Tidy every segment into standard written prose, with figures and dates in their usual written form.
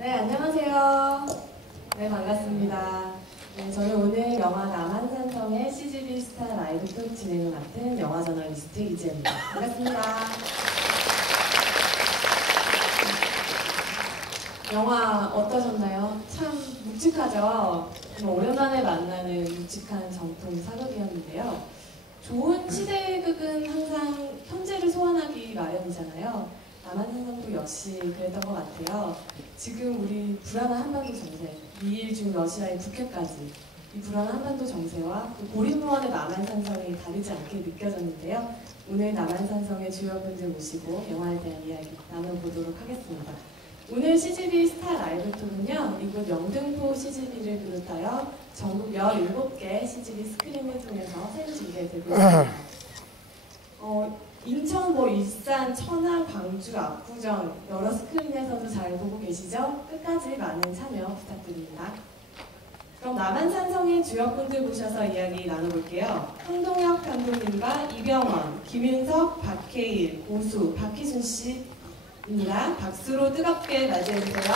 네, 안녕하세요. 네, 반갑습니다. 네, 저는 오늘 영화 남한산성의 CGV 스타 라이브 톡 진행을 맡은 영화 저널리스트 이지혜입니다. 반갑습니다. 영화 어떠셨나요? 참 묵직하죠? 정말 오랜만에 만나는 묵직한 정통 사극이었는데요. 좋은 시대극은 항상 현재를 소환하기 마련이잖아요. 남한산성도 역시 그랬던 것 같아요. 지금 우리 불안한 한반도 정세, 미일 중 러시아의 북핵까지 이 불안한 한반도 정세와 그 고립무원의 남한산성이 다르지 않게 느껴졌는데요. 오늘 남한산성의 주역분들 모시고 영화에 대한 이야기 나눠보도록 하겠습니다. 오늘 CGV 스타 라이브 톡은요, 이곳 영등포 CGV를 비롯하여 전국 17개 CGV 스크린을 통해서 생중계되고 있습니다. 인천, 일산, 천안, 광주, 압구정 여러 스크린에서도 잘 보고 계시죠? 끝까지 많은 참여 부탁드립니다. 그럼 남한산성의 주역분들 모셔서 이야기 나눠볼게요. 황동혁 감독님과 이병헌, 김윤석, 박해일, 고수, 박희순 씨입니다. 박수로 뜨겁게 맞이해주세요.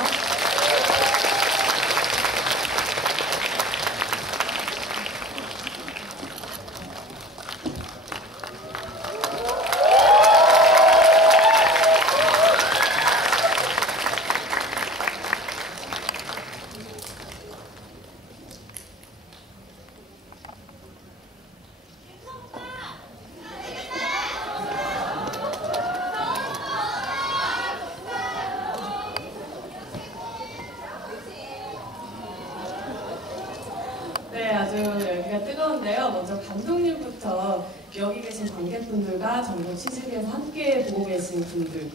네, 아주 열기가 뜨거운데요. 먼저 감독님부터 여기 계신 관객분들과 전국 CGV에서 함께 보고 계신 분들,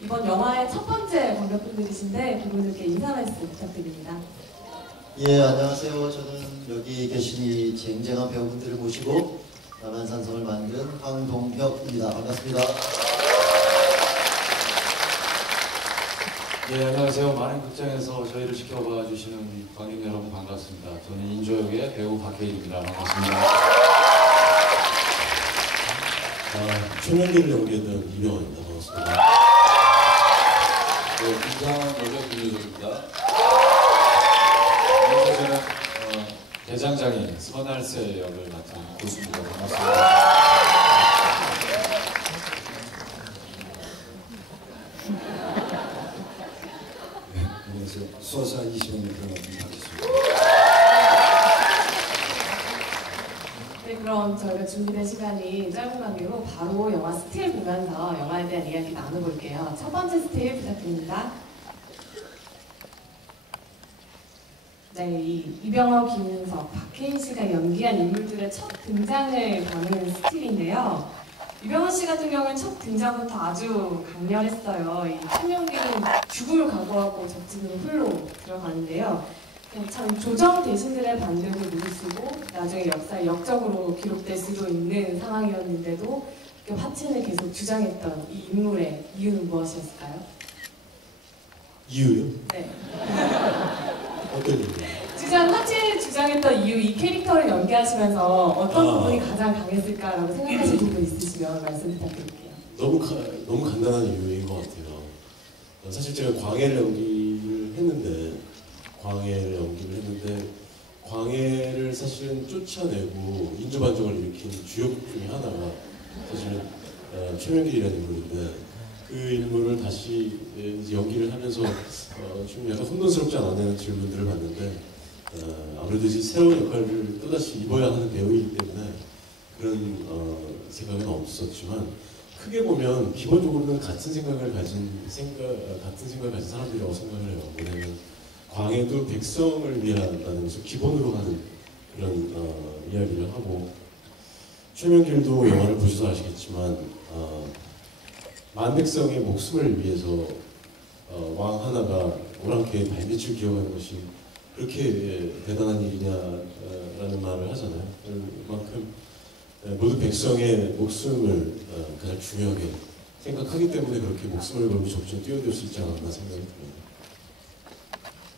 이번 영화의 첫 번째 관객분들이신데 그분들께 인사 말씀 부탁드립니다. 예, 안녕하세요. 저는 여기 계신 이 쟁쟁한 배우분들을 모시고 남한산성을 만든 황동혁입니다. 반갑습니다. 네, 안녕하세요. 많은 극장에서 저희를 지켜봐 주시는 관객 여러분 반갑습니다. 저는 인조역의 배우 박해일입니다. 반갑습니다. 최명기를 연기했던 이병헌입니다. 반갑습니다. 네, 김상원 여자 김유석입니다. 그래서 저는 대장장인 스번할세 역을 맡은 고수입니다. 반갑습니다. 수호사 이시원을 맡습니다. 네, 그럼 저희가 준비된 시간이 짧은 관계로 바로 영화 스틸 보면서 영화에 대한 이야기 나눠볼게요. 첫 번째 스틸 부탁드립니다. 네, 이병헌, 김윤석, 박해일 씨가 연기한 인물들의 첫 등장을 담은 스틸인데요. 이병헌 씨 같은 경우는 첫 등장부터 아주 강렬했어요. 이 최명기는 죽음을 각오하고 적진으로 홀로 들어가는데요. 참 조정 대신들의 반대도 무릅쓰고 나중에 역사의 역적으로 기록될 수도 있는 상황이었는데도 화친을 계속 주장했던 이 인물의 이유는 무엇이었을까요? 이유요? 네. 어떤 이유요? 화친을 주장했던 이유, 이 캐릭터를 연기하시면서 어떤 부분이 가장 강했을까라고 생각하시는 부분 있으시면 말씀 부탁드릴게요. 너무 간단한 이유인 것 같아요. 사실 제가 광해를 연기를 했는데 광해를 사실은 쫓아내고 인조반정을 일으킨 주역 중에 하나가 사실은 최명길이라는 인물인데 그 인물을 다시 이제 연기를 하면서 좀 약간 혼돈스럽지 않았냐는 질문들을 받는데 아무래도 이제 새로운 역할을 또다시 입어야 하는 배우이기 때문에 그런 생각은 없었지만 크게 보면 기본적으로는 같은 생각을 가진 사람들이라고 생각을 해요. 왜냐하면 광해도 백성을 위하다는 것을 기본으로 하는 그런 이야기를 하고 최명길도 영화를 보셔서 아시겠지만 만백성의 목숨을 위해서 왕 하나가 오랑캐의 발밑을 기어가는 것이 그렇게 대단한 일이냐라는 말을 하잖아요. 그만큼 모든 백성의 목숨을 가장 중요하게 생각하기 때문에 그렇게 목숨을 걸고 적극 뛰어들 수 있지 않았나 생각이 듭니다.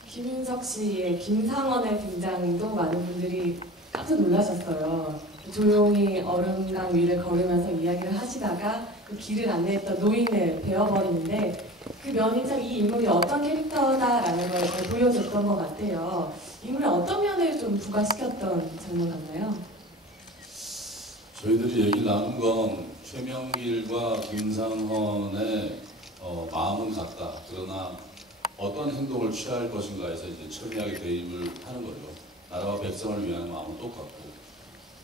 김윤석 씨의 김상원의 등장도 많은 분들이 깜짝 놀라셨어요. 조용히 얼음강 위를 걸으면서 이야기를 하시다가 그 길을 안내했던 노인을 베어버리는데 그 면인상 이 인물이 어떤 캐릭터다라는 걸 잘 보여줬던 것 같아요. 인물의 어떤 면을 좀 부각시켰던 장면 같나요? 저희들이 얘기 나눈 건 최명길과 김상헌의 마음은 같다. 그러나 어떤 행동을 취할 것인가에서 이제 첨예하게 대립을 하는 거죠. 나라와 백성을 위한 마음은 똑같고.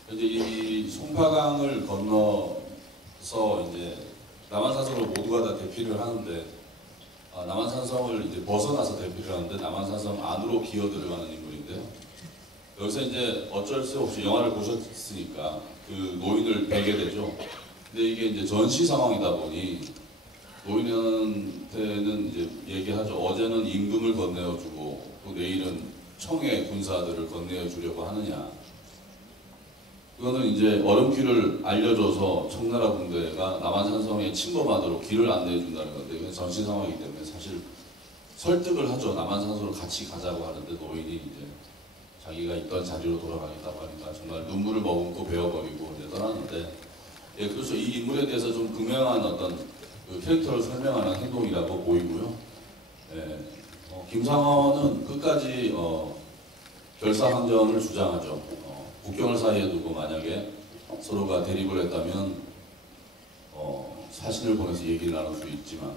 그런데 이 송파강을 건너서 이제 남한산성을 모두가 다 대피를 하는데 남한산성을 이제 벗어나서 대피를 하는데 남한산성 안으로 기어 들어가는 인물인데요. 여기서 이제 어쩔 수 없이 영화를 보셨으니까 그 노인을 뵈게 되죠. 근데 이게 이제 전시 상황이다 보니 노인한테는 이제 얘기하죠. 어제는 임금을 건네어주고 또 내일은 청해 군사들을 건네어주려고 하느냐. 그거는 이제 얼음길을 알려줘서 청나라 군대가 남한산성에 침범하도록 길을 안내해준다는 건데 이건 전시 상황이기 때문에 사실 설득을 하죠. 남한산성으로 같이 가자고 하는데 노인이 이제 자기가 있던 자리로 돌아가겠다고 하니까 정말 눈물을 머금고 베어버리고 이제 떠났는데, 예, 그래서 이 인물에 대해서 좀 극명한 어떤 그 캐릭터를 설명하는 행동이라고 보이고요. 예, 김상헌은 끝까지 결사항전을 주장하죠. 국경을 사이에 두고 만약에 서로가 대립을 했다면 사신을 보내서 얘기를 나눌 수 있지만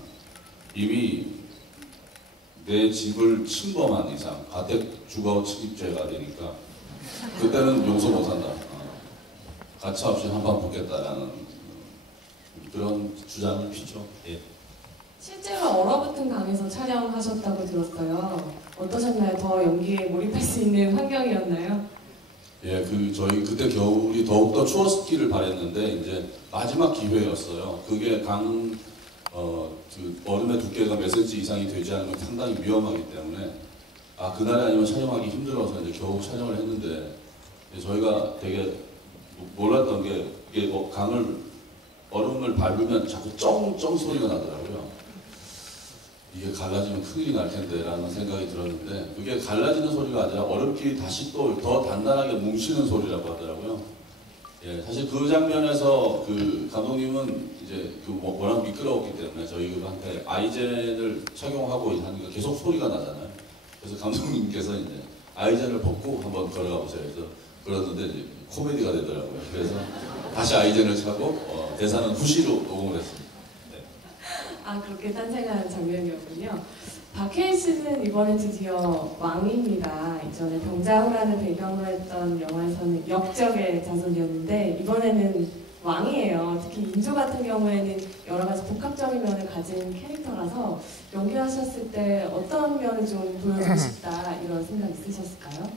이미 내 집을 침범한 이상 가택 주거 침입죄가 되니까 그때는 용서 못한다. 가차없이 한판 붙겠다라는 그런 주장을 피죠. 예. 실제로 얼어붙은 강에서 촬영하셨다고 들었어요. 어떠셨나요? 더 연기에 몰입할 수 있는 환경이었나요? 예, 저희 그때 겨울이 더욱더 추웠기를 바랬는데 이제 마지막 기회였어요. 그게 그 얼음의 두께가 몇 센치 이상이 되지 않으면 상당히 위험하기 때문에 그날이 아니면 촬영하기 힘들어서 이제 겨우 촬영을 했는데 저희가 되게 몰랐던 게 이게 얼음을 밟으면 자꾸 쩡쩡 소리가 나더라고요. 이게 갈라지면 큰일이 날 텐데 라는 생각이 들었는데 그게 갈라지는 소리가 아니라 얼음끼리 다시 또 더 단단하게 뭉치는 소리라고 하더라고요. 예, 사실 그 장면에서 그 감독님은 이제 워낙 미끄러웠기 때문에 저희한테 아이젠을 착용하고 하니까 계속 소리가 나잖아요. 그래서 감독님께서 이제 아이젠을 벗고 한번 걸어가 보세요. 그래서 그러는데 이제 코미디가 되더라고요. 그래서 다시 아이젠을 차고 대사는 후시로 녹음을 했습니다. 그렇게 탄생한 장면이었군요. 박해일 씨는 이번에 드디어 왕입니다. 이전에 병자호란을 배경으로 했던 영화에서는 역적의 자손이었는데 이번에는 왕이에요. 특히 인조 같은 경우에는 여러 가지 복합적인 면을 가진 캐릭터라서 연기하셨을 때 어떤 면을 좀 보여주고 싶다 이런 생각 있으셨을까요?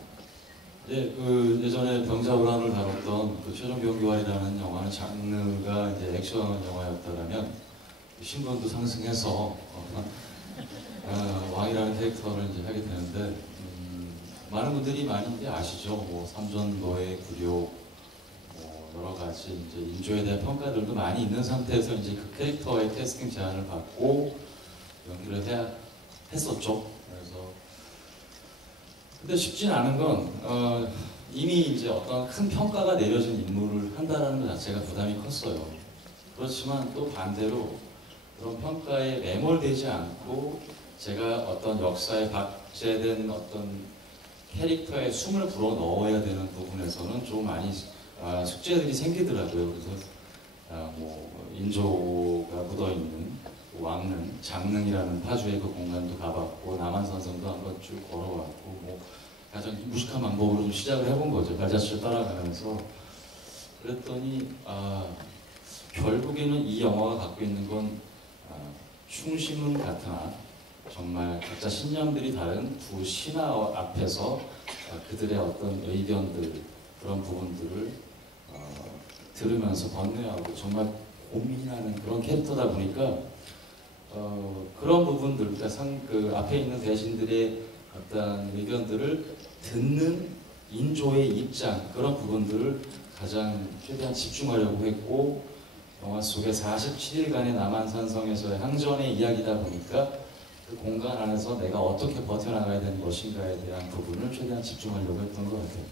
예, 그 예전에 병자호란을 다뤘던 그 최종병기활이라는 영화는 장르가 이제 액션 영화였다라면 신분도 상승해서 왕이라는 캐릭터를 이제 하게 되는데 많은 분들이 많이 이제 아시죠. 뭐 삼전도의 굴욕, 여러 가지 이제 인조에 대한 평가들도 많이 있는 상태에서 이제 그 캐릭터의 캐스팅 제안을 받고 연기를 했었죠. 그래서 근데 쉽진 않은 건 이미 이제 어떤 큰 평가가 내려진 인물을 한다라는 것 자체가 부담이 컸어요. 그렇지만 또 반대로 그런 평가에 매몰되지 않고 제가 어떤 역사에 박제된 어떤 캐릭터에 숨을 불어 넣어야 되는 부분에서는 좀 많이 숙제들이 생기더라고요. 그래서 뭐 인조가 묻어있는 왕릉, 장릉이라는 파주의 그 공간도 가봤고 남한산성도 한번 쭉 걸어왔고 뭐 가장 무식한 방법으로 좀 시작을 해본 거죠. 발자취를 따라가면서. 그랬더니 결국에는 이 영화가 갖고 있는 건 충심은 같으나 정말 각자 신념들이 다른 두 신화 앞에서 그들의 어떤 의견들 그런 부분들을 들으면서 번뇌하고 정말 고민하는 그런 캐릭터다 보니까 그런 부분들, 그 앞에 있는 대신들의 어떤 의견들을 듣는 인조의 입장 그런 부분들을 가장 최대한 집중하려고 했고 영화 속에 47일간의 남한산성에서의 항전의 이야기다 보니까 그 공간 안에서 내가 어떻게 버텨나가야 되는 것인가에 대한 부분을 최대한 집중하려고 했던 것 같아요.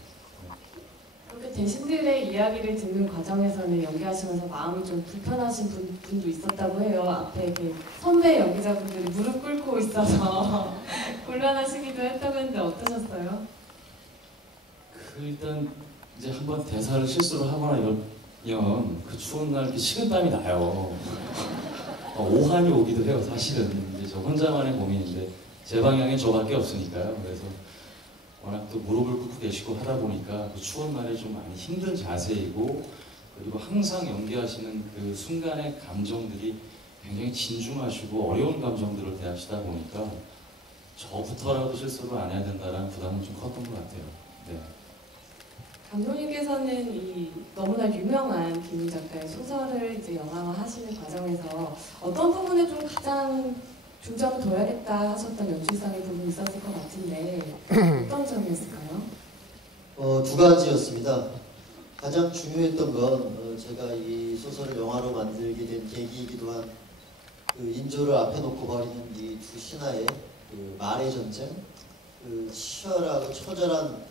그렇게 대신들의 이야기를 듣는 과정에서는 연기하시면서 마음이 좀 불편하신 분도 있었다고 해요. 앞에 그 선배 연기자분들이 무릎 꿇고 있어서 곤란하시기도 했다고 했는데 어떠셨어요? 일단 이제 한번 대사를 실수를 하거나 이러면 그 추운 날 이렇게 식은땀이 나요. 오한이 오기도 해요. 사실은 이제 저 혼자만의 고민인데 제 방향에 저밖에 없으니까요. 그래서 워낙 또 무릎을 꿇고 계시고 하다 보니까 그 추운 날에 좀 많이 힘든 자세이고, 그리고 항상 연기하시는 그 순간의 감정들이 굉장히 진중하시고 어려운 감정들을 대하시다 보니까 저부터라도 실수를 안 해야 된다는 부담은 좀 컸던 것 같아요. 네. 감독님께서는 이 너무나 유명한 김훈 작가의 소설을 이제 영화화 하시는 과정에서 어떤 부분에 좀 가장 중점을 둬야겠다 하셨던 연출상의 부분이 있었을 것 같은데 어떤 점이었을까요? 두 가지였습니다. 가장 중요했던 건 제가 이 소설을 영화로 만들게 된 계기이기도 한 그 인조를 앞에 놓고 벌이는 이 두 신하의 그 말의 전쟁, 그 치열하고 처절한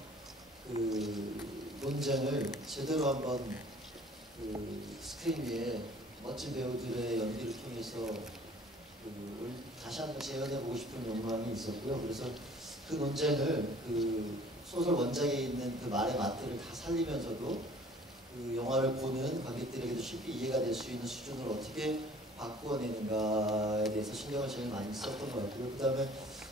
그 논쟁을 제대로 한번 그 스크린 위에 멋진 배우들의 연기를 통해서 다시 한번 재현해보고 싶은 욕망이 있었고요. 그래서 그 논쟁을 그 소설 원작에 있는 그 말의 맛들을 다 살리면서도 그 영화를 보는 관객들에게도 쉽게 이해가 될 수 있는 수준으로 어떻게 바꾸어내는가에 대해서 신경을 제일 많이 썼던 것 같고요. 그 다음에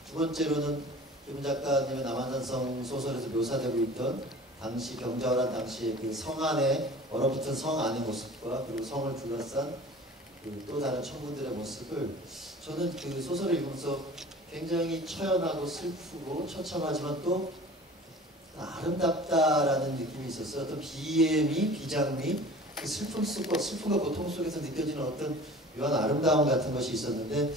두 번째로는 김훈 작가님의 남한산성 소설에서 묘사되고 있던 당시 경자호란 당시의 그 성 안에 얼어붙은 성 안의 모습과 그리고 성을 둘러싼 그 또 다른 청군들의 모습을 저는 그 소설을 읽으면서 굉장히 처연하고 슬프고 처참하지만 또 아름답다라는 느낌이 있었어요. 어떤 비애미, 비장미, 그 슬픔과 고통 속에서 느껴지는 어떤 묘한 아름다움 같은 것이 있었는데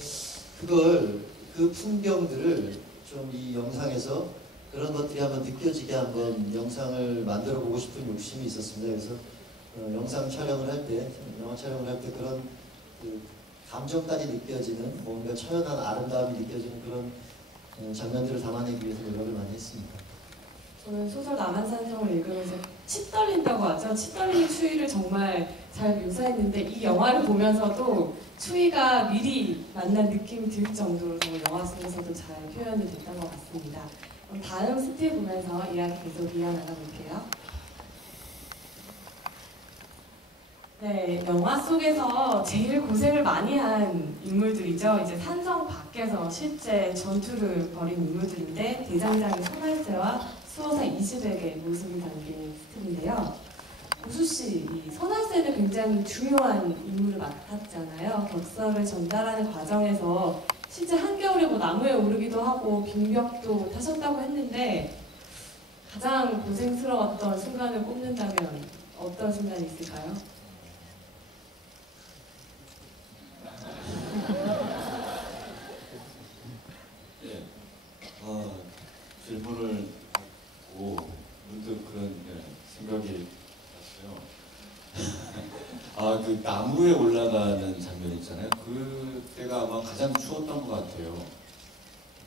그 풍경들을 좀 이 영상에서 그런 것들이 한번 느껴지게 한번 영상을 만들어 보고 싶은 욕심이 있었습니다. 그래서 영화 촬영을 할 때 그런 그 감정까지 느껴지는 뭔가 처연한 아름다움이 느껴지는 그런 장면들을 담아내기 위해서 노력을 많이 했습니다. 저는 소설 남한산성을 읽으면서 치 떨린다고 하죠. 치 떨리는 추위를 정말 잘 묘사했는데 이 영화를 보면서도 추위가 미리 만난 느낌이 들 정도로 정말 영화 속에서도 잘 표현이 됐던 것 같습니다. 그럼 다음 스틸 보면서 이야기 계속 이어나가 볼게요. 네, 영화 속에서 제일 고생을 많이 한 인물들이죠. 이제 산성 밖에서 실제 전투를 벌인 인물들인데 대장장이 손할새와 수호사 이시백의 모습이 담긴 스틸인데요. 고수씨, 이 손할새는 굉장히 중요한 인물을 맡았잖아요. 격서를 전달하는 과정에서 실제 한겨울에 뭐 나무에 오르기도 하고 빙벽도 타셨다고 했는데 가장 고생스러웠던 순간을 꼽는다면 어떤 순간이 있을까요? 네, 질문을 듣고 문득 그런 생각이 났어요. 그 나무에 올라가는 장면 있잖아요. 그때가 아마 가장 추웠던 것 같아요.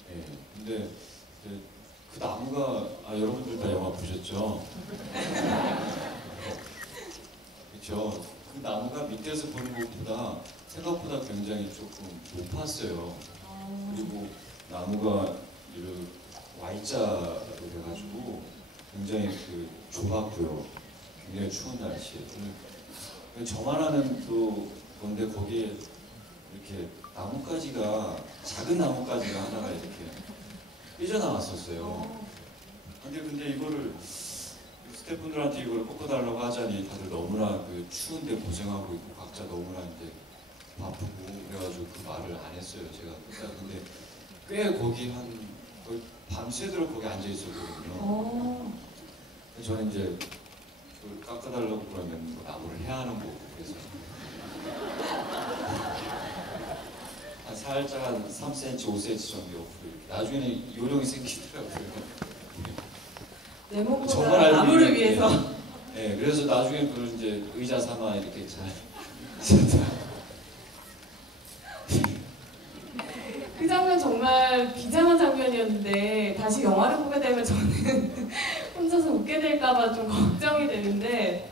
네, 근데 그 나무가 여러분들 다 영화 보셨죠? 그렇죠. 그 나무가 밑에서 보는 것보다 생각보다 굉장히 조금 높았어요. 그리고 나무가 이렇게 Y자로 돼가지고 굉장히 좁았고요. 굉장히 추운 날씨에. 저만 아는 또 건데 거기에 이렇게 나뭇가지가 작은 나뭇가지가 하나가 이렇게 삐져나왔었어요. 근데 이거를 스태프분들한테 이걸 꺾어달라고 하자니 다들 너무나 추운데 고생하고 있고 각자 너무나 이제 바쁘고 그래가지고 그 말을 안 했어요. 제가 근데 꽤 거의 밤새도록 거기 앉아 있었거든요. 저는 이제 그걸 깎아달라고 그러면 뭐 나무를 해야 하는 거고 그래서 살짝 한 3cm, 5cm 정도 옆으로 이렇게 나중에는 요령이 생기더라고요. 내 몸보다 나무를 위해서. 네, 그래서 나중에 그걸 이제 의자 삼아 이렇게 잘. 그 장면 정말 비장한 장면이었는데 다시 영화를 보게 되면 저는 혼자서 웃게 될까봐 좀 걱정이 되는데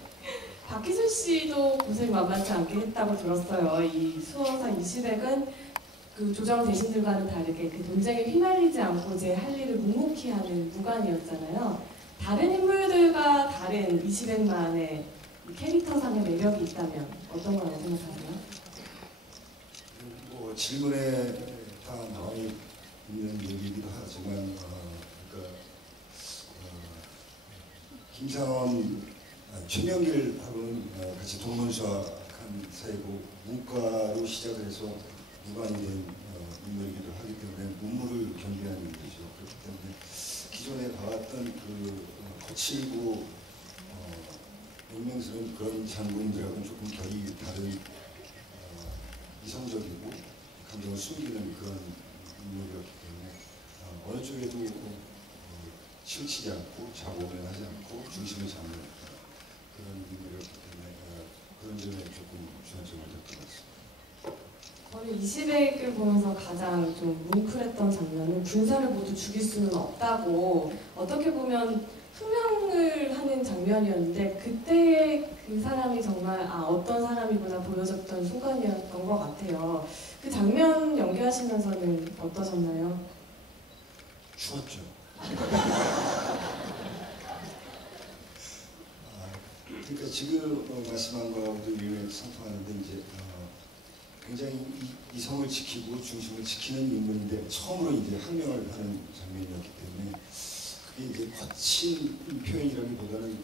박희순 씨도 고생 만만치 않게 했다고 들었어요. 이 수험상 20액은 그 조정 대신들과는 다르게 그 논쟁에 휘말리지 않고 제 할 일을 묵묵히 하는 무관이었잖아요. 다른 인물들과 다른 20액만의 캐릭터상의 매력이 있다면 어떤 거라고 생각하세요? 뭐 질문에 다 나와 있는 얘기이기도 하지만 그러니까 김상원, 최명길하고는 같이 동문수학한 사이고 문과로 시작을 해서 무관이 된 인물이기도 하기 때문에 문물을 겸비하는 인물이죠. 그렇기 때문에 기존에 봐왔던 그 거칠고 용맹스러운 그런 장군들하고는 조금 결이 다른 이성적이고 감정을 숨기는 그런 인물이었기 때문에 어느 쪽에도 치우치지 않고 좌우면하지 않고 중심을 잡는 그런 인물이었기 때문에 그런 점에 조금 주안점을 뒀던 것 같습니다. 저는 20액을 보면서 가장 좀 뭉클했던 장면은 군사를 모두 죽일 수는 없다고 어떻게 보면 투명을 하는 장면이었는데 그때 그 사람이 정말 어떤 사람이구나 보여줬던 순간이었던 것 같아요. 그 장면 연기하시면서는 어떠셨나요? 추웠죠. 그러니까 지금 말씀한 거하고도 일맥 상통하는데 이제 굉장히 이성을 지키고 중심을 지키는 인물인데 처음으로 이제 항명을 하는 장면이었기 때문에 그게 이제 거친 표현이라기보다는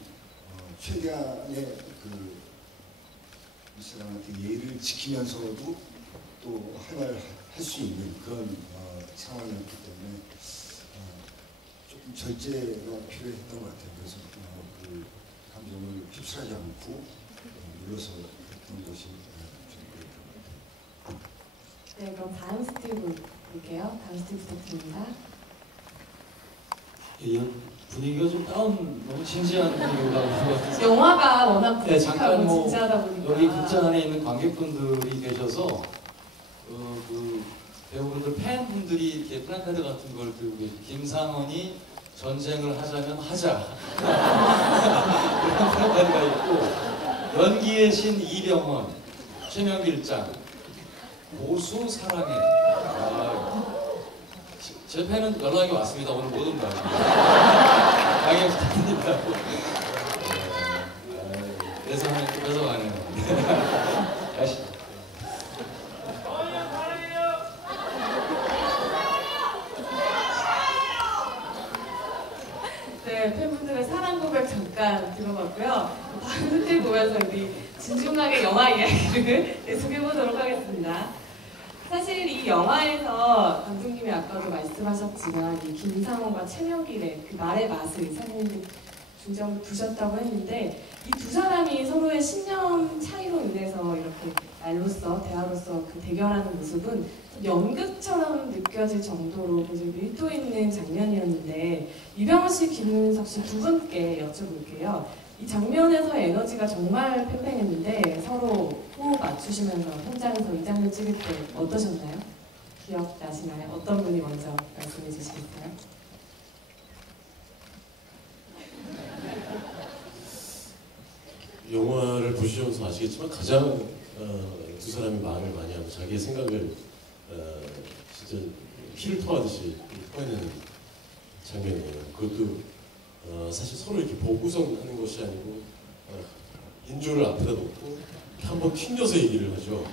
최대한의 이 사람한테 예의를 지키면서도 또 할 말 할 수 있는 그런 상황이었기 때문에 조금 절제가 필요했던 것 같아요. 그래서 그 감정을 휩쓸하지 않고 눌러서 했던 것이 좀 그랬던 것 같아요. 네, 그럼 다음 스티브 볼게요. 다음 스티브 부탁드립니다. 이 분위기가 좀 너무 진지한 분위기가 있어서 영화가 워낙 네, 잠깐 묵직하고 진지하다 보니까 여기 극장 안에 있는 관객분들이 계셔서 그 배우분들 팬분들이 이렇게 플랜카드 같은 걸 들고 계시고 김상원이 전쟁을 하자면 하자 이런 플랜카드가 있고 연기의 신 이병헌, 최명길장, 보수 사랑해. 제 팬은 연락이 왔습니다. 오늘 못 온다고. 강의 부탁드린다고. 그래서 가네요. 아시죠? 네, 팬분들의 사랑 고백 잠깐 들어봤고요. 다음 스틸 보면서 우리 진중하게 영화 이야기를 계속해보도록 하겠습니다. 사실 이 영화에서 감독님이 아까도 말씀하셨지만 이 김상원과 최명길의 그 말의 맛을 사장님이 중점을 두셨다고 했는데 이 두 사람이 서로의 신념 차이로 인해서 이렇게 말로써 대화로서 그 대결하는 모습은 연극처럼 느껴질 정도로 굉장히 밀도 있는 장면이었는데 이병헌 씨, 김윤석 씨 두 분께 여쭤볼게요. 이 장면에서 에너지가 정말 팽팽했는데 서로 호흡 맞추시면서 현장에서 이 장면 찍을 때 어떠셨나요? 기억나시나요? 어떤 분이 먼저 말씀해 주시겠어요? 영화를 보시면서 아시겠지만 가장 두 사람이 말을 많이 하고 자기의 생각을 진짜 피를 토하듯이 토해내는 장면이에요. 그것도 사실 서로 이렇게 보고서 하는 것이 아니고 인조를 앞에다 놓고 한번 튕겨서 얘기를 하죠.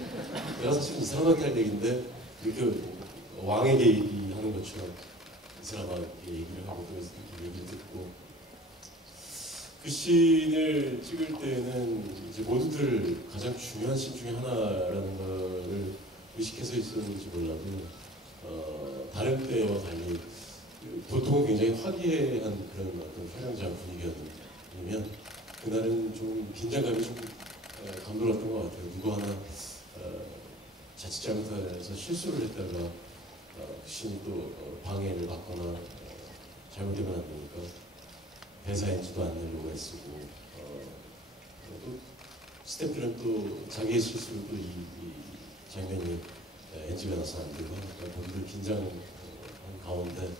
내가 사실 이 사람한테 할 얘기인데 이렇게 왕에게 얘기하는 것처럼 이 사람한테 얘기를 하고 또 얘기를 듣고 그 씬을 찍을 때는 이제 모두들 가장 중요한 씬 중에 하나라는 거를 의식해서 있었는지 몰라도 다른 때와 달리 보통은 굉장히 화기애애한 그런 어떤 촬영장 분위기였다면 그날은 좀 긴장감이 좀 감돌았던 것 같아요. 누구 하나 자칫 잘못해서 실수를 했다가 그 씬이 또 방해를 받거나 잘못되면 안 되니까 대사 NG도 안 내려고 애쓰고 또 스태프들은 또 자기의 실수로 또 이 장면이 NG가 나서 안 되고 하니까 모두들 긴장한 가운데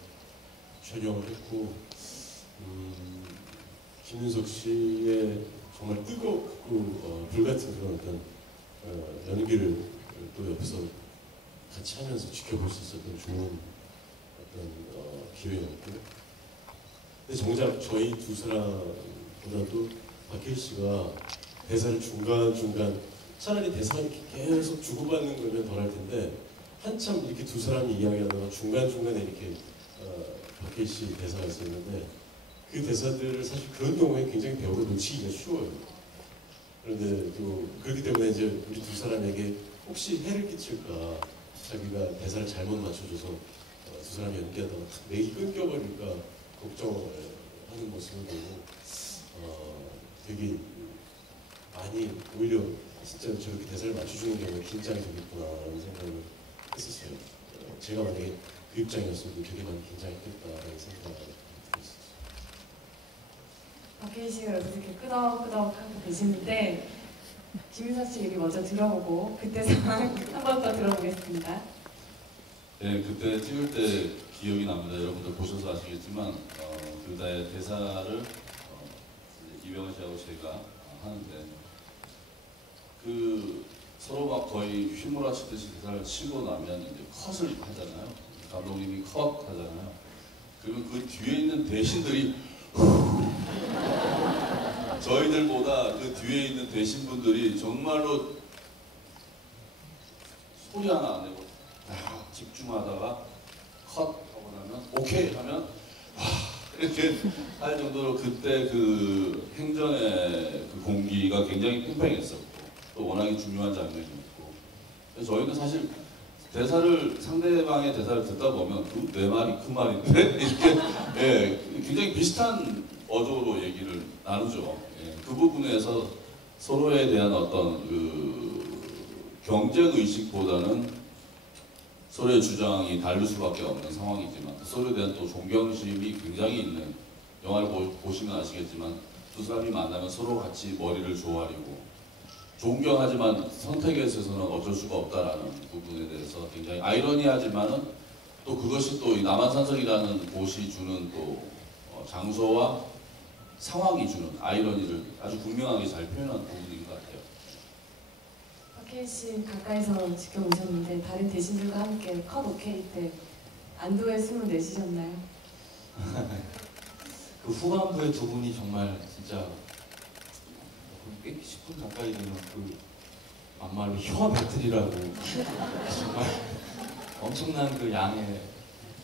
촬영을 했고 김윤석 씨의 정말 뜨겁고 불같은 그런 어떤 연기를 또 옆에서 같이 하면서 지켜볼 수 있었던 좋은 어떤 기회였고요. 근데 정작 저희 두 사람보다도 박해일 씨가 대사를 중간중간 차라리 대사 이렇게 계속 주고받는 거면 덜할 텐데 한참 이렇게 두 사람이 이야기하다가 중간중간에 이렇게 박해일 씨 대사가 있었는데 그 대사들을 사실 그런 경우에 굉장히 배우가 놓치기가 쉬워요. 그런데 또 그렇기 때문에 이제 우리 두 사람에게 혹시 해를 끼칠까 자기가 대사를 잘못 맞춰줘서 두 사람이 연기하다가 맥이 끊겨버릴까 걱정을 하는 모습을 보고 되게 많이 오히려 진짜 저렇게 대사를 맞춰주는 경우에 긴장이 되겠구나라는 생각을 했었어요. 제가 만약에 그 입장이었어도 되게 많이 긴장했겠다라는 생각을 했었어요. 박혜인 씨가 옆에서 이렇게 끄덕끄덕 하고 계시는데 김윤석 씨 얘기 먼저 들어보고 그때 상황 한 번 더 들어보겠습니다. 네, 그때 찍을 때 기억이 납니다. 여러분들 보셔서 아시겠지만 그다의 대사를 이병헌 씨하고 제가 하는데 그 서로 막 거의 휘몰아치듯이 대사를 치고 나면 이제 컷을 하잖아요. 감독님이 컷 하잖아요. 그러면 그 뒤에 있는 대신들이 저희들보다 그 뒤에 있는 대신분들이 정말로 소리 하나 안 내고 집중하다가 컷 하고 나면 오케이 하면 이렇게 할 정도로 그때 그 행전의 그 공기가 굉장히 팽팽했었고 또 워낙에 중요한 장면이었고 그래서 저희는 사실 대사를 상대방의 대사를 듣다 보면 내 말이 그 말인데 이렇게 예, 굉장히 비슷한 어조로 얘기를 나누죠. 예, 그 부분에서 서로에 대한 어떤 그 경쟁 의식보다는 서로의 주장이 다를 수밖에 없는 상황이지만 서로에 대한 또 존경심이 굉장히 있는 영화를 보시면 아시겠지만 두 사람이 만나면 서로 같이 머리를 조아리고 존경하지만 선택에 있어서는 어쩔 수가 없다라는 부분에 대해서 굉장히 아이러니하지만은 또 그것이 또 이 남한산성이라는 곳이 주는 또 장소와 상황이 주는 아이러니를 아주 분명하게 잘 표현한 부분인 것 같아요. 박혜인 씨 가까이서 지켜보셨는데 다른 대신들과 함께 컷 오케이 때 안도의 숨을 내쉬셨나요? 그 후반부에 두 분이 정말 진짜 꽤 10분 가까이 되는 그 막말로 혀 배틀이라고 정말 엄청난 그 양의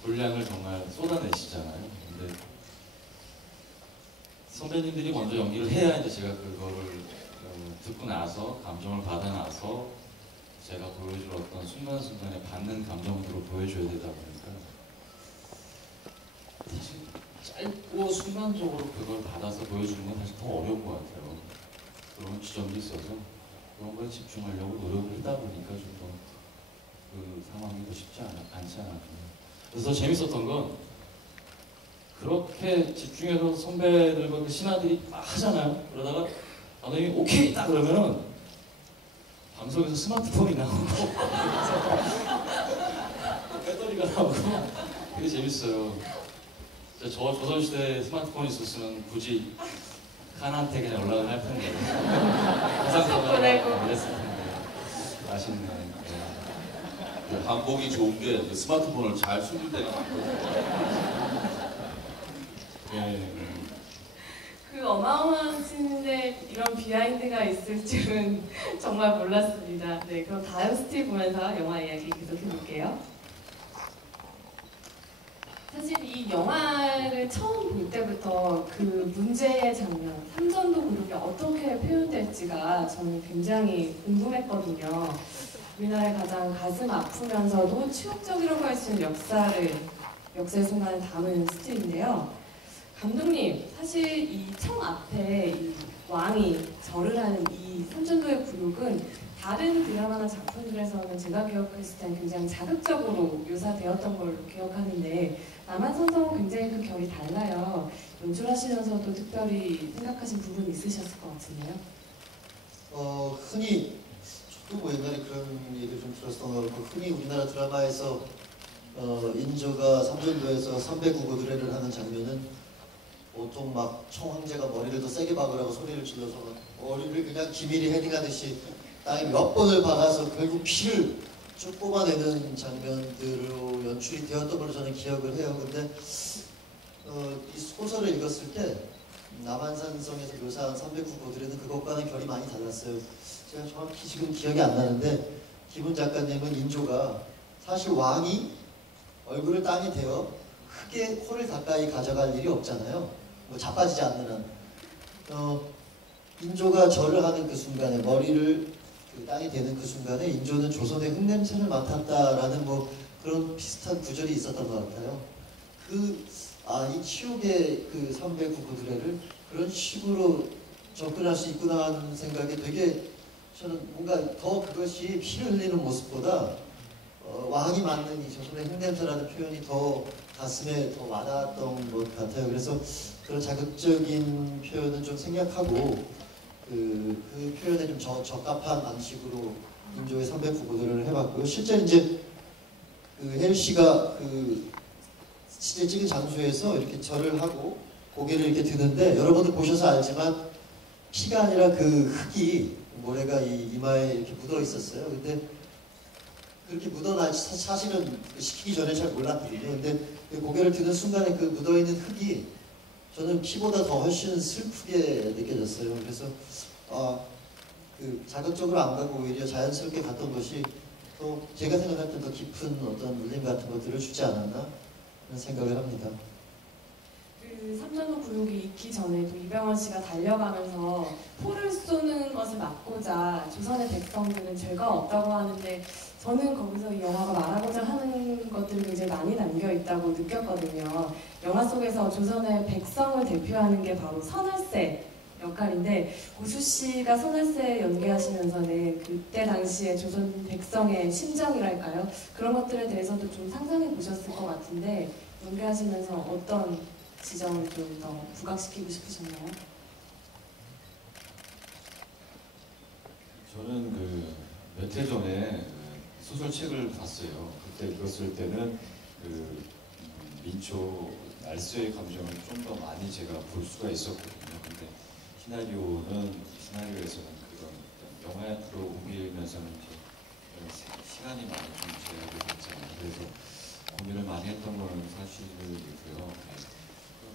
분량을 정말 쏟아내시잖아요. 근데 선배님들이 먼저 연기를 해야 이제 제가 그거를 듣고 나서 감정을 받아 나서 제가 보여줄 어떤 순간순간에 받는 감정으로 보여줘야 되다 보니까 사실 짧고 순간적으로 그걸 받아서 보여주는 건 사실 더 어려운 것 같아요. 그런 지점도 있어서 그런 거에 집중하려고 노력을 하다 보니까 좀 더 그 상황이 더 쉽지 않지 않았군요. 그래서 더 재밌었던 건 그렇게 집중해서 선배들과 그 신하들이 막 하잖아요. 그러다가 감독님이 오케이 딱 그러면은 방송에서 스마트폰이 나오고 배터리가 나오고 되게 재밌어요. 저 조선시대에 스마트폰이 있었으면 굳이 칸한테 그냥 연락을 할 텐데 카톡 보내고 그랬을 텐데 아쉽네. 그 한복이 좋은 게 그 스마트폰을 잘 숨길 때가 많거든요. 예. 그 어마어마한 씬인데 이런 비하인드가 있을 줄은 정말 몰랐습니다. 네, 그럼 다음 스틸 보면서 영화 이야기 계속해볼게요. 사실 이 영화를 처음 볼 때부터 그 문제의 장면, 삼전도 그룹이 어떻게 표현될지가 저는 굉장히 궁금했거든요. 우리나라의 가장 가슴 아프면서도 추억적이라고 할 수 있는 역사의 순간을 담은 스틸인데요. 감독님, 사실 이 청 앞에 이 왕이 절을 하는 이 삼전도의 굴욕은 다른 드라마나 작품들에서는 제가 기억했을 때는 굉장히 자극적으로 묘사되었던 걸로 기억하는데 남한산성은 굉장히 그 결이 달라요. 연출하시면서도 특별히 생각하신 부분이 있으셨을 것 같은데요. 흔히 저도 뭐 옛날에 그런 얘기를 좀 들었던 것 같고 흔히 우리나라 드라마에서 인조가 삼전도에서 삼배구고 노래를 하는 장면은 보통 막 청황제가 머리를 더 세게 박으라고 소리를 질러서 머리를 그냥 기밀히 헤딩하듯이 땅에 몇 번을 박아서 결국 피를 쭉 뽑아내는 장면들로 연출이 되었던 걸로 저는 기억을 해요. 근데 이 소설을 읽었을 때 남한산성에서 묘사한 309 고드레는 그것과는 결이 많이 달랐어요. 제가 정확히 지금 기억이 안 나는데 김훈 작가님은 인조가 사실 왕이 얼굴을 땅에 대어 크게 코를 가까이 가져갈 일이 없잖아요. 뭐 자빠지지 않는 한. 인조가 절을 하는 그 순간에 머리를 그 땅에 대는 그 순간에 인조는 조선의 흙냄새를 맡았다라는 뭐 그런 비슷한 구절이 있었던 것 같아요. 이 치욕의 그 309 고드레를 그런 식으로 접근할 수 있구나 하는 생각이 되게 저는 뭔가 더 그것이 피를 흘리는 모습보다 왕이 맡는 이 조선의 흙냄새라는 표현이 더 가슴에 더 와닿았던 것 같아요. 그래서 그런 자극적인 표현은 좀 생략하고 그 표현에 좀 적합한 방식으로 인조의 309 고드레를 해봤고요. 실제 이제 그 혜리 씨가 그 실제 찍은 장소에서 이렇게 절을 하고 고개를 이렇게 드는데 여러분들 보셔서 알지만 피가 아니라 그 흙이 모래가 이 이마에 이렇게 묻어 있었어요. 근데 그렇게 묻어나지 사실은 시키기 전에 잘 몰랐거든요. 근데 그 고개를 드는 순간에 그 묻어 있는 흙이 저는 피보다 더 훨씬 슬프게 느껴졌어요. 그래서 그 자극적으로 안 가고 오히려 자연스럽게 갔던 것이 또 제가 생각할 때 더 깊은 어떤 울림 같은 것들을 주지 않았나 그런 생각을 합니다. 그 삼전도 구역이 있기 전에도 이병헌 씨가 달려가면서 포를 쏘는 것을 막고자 조선의 백성들은 죄가 없다고 하는데 저는 거기서 이 영화가 말하고자 하는 것들이 굉장히 많이 담겨 있다고 느꼈거든요. 영화 속에서 조선의 백성을 대표하는 게 바로 선할세 역할인데 고수 씨가 선할세 연기하시면서는 그때 당시에 조선 백성의 심정이랄까요? 그런 것들에 대해서도 좀 상상해 보셨을 것 같은데 연기하시면서 어떤 지점을 좀 더 부각시키고 싶으셨나요? 저는 그 몇 해 전에 소설책을 봤어요. 그때 읽었을 때는 그 민초 날쏘의 감정을 좀 더 많이 제가 볼 수가 있었거든요. 근데 시나리오에서는 그런 영화로 옮기면서는 이제 시간이 많이 좀 제약이 됐잖아요. 그래서 고민을 많이 했던 거는 사실이고요.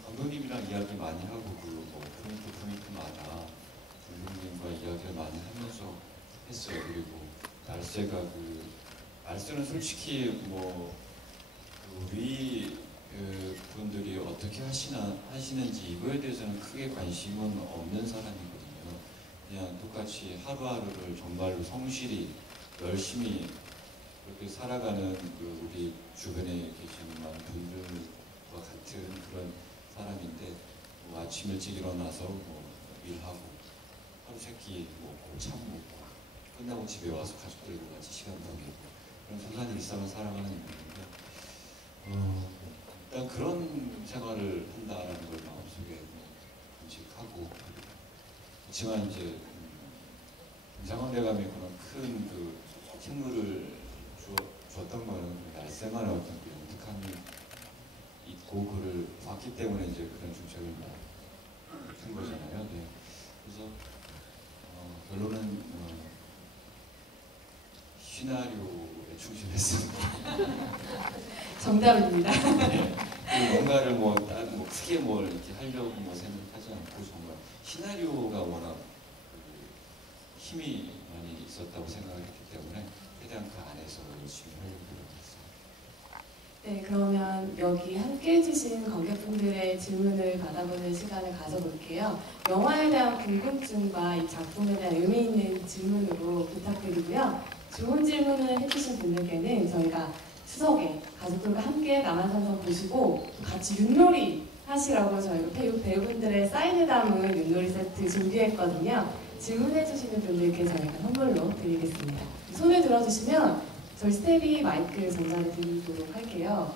감독님이랑 이야기 많이 하고 뭐 포인트마다 감독님과 이야기를 많이 하면서 했어요. 그리고 날새는 솔직히 뭐 우리 분들이 어떻게 하시는지 이거에 대해서는 크게 관심은 없는 사람이거든요. 그냥 똑같이 하루하루를 정말로 성실히 열심히 그렇게 살아가는 우리 주변에 계시는 많은 분들과 같은 그런 사람인데 뭐 아침 일찍 일어나서 뭐 일하고 하루 세끼 먹고 참 먹고 끝나고 집에 와서 가족들과 같이 시간 보내고 그런 소소한 일상을 살아가는 인물인데 일단 그런 생활을 한다라는 걸 마음속에 인식하고 그렇지만 이제 김상원 대감이 그런 큰 그 식물을 줬던 거는 날쌔만의 어떤 그 영특함이 있고 그를 봤기 때문에 이제 그런 중책을 한 거잖아요. 네. 그래서 결론은 시나리오에 충실했습니다. 정답입니다. 네. 뭔가를 뭐 크게 뭘 이렇게 하려고 뭐 생각하지 않고 정말 시나리오가 워낙 힘이 많이 있었다고 생각했기 때문에 최대한 그 안에서 열심히 하려고 했습니다. 네, 그러면 여기 함께 해주신 관객분들의 질문을 받아보는 시간을 가져볼게요. 영화에 대한 궁금증과 이 작품에 대한 의미 있는 질문으로 부탁드리고요. 좋은 질문을 해주신 분들께는 저희가 추석에 가족들과 함께 남한산성 보시고 같이 윷놀이 하시라고 저희가 배우분들의 사인을 담은 윷놀이 세트 준비했거든요. 질문해주시는 분들께 저희가 선물로 드리겠습니다. 손을 들어주시면 저희 스텝이 마이크 전달해 드리도록 할게요.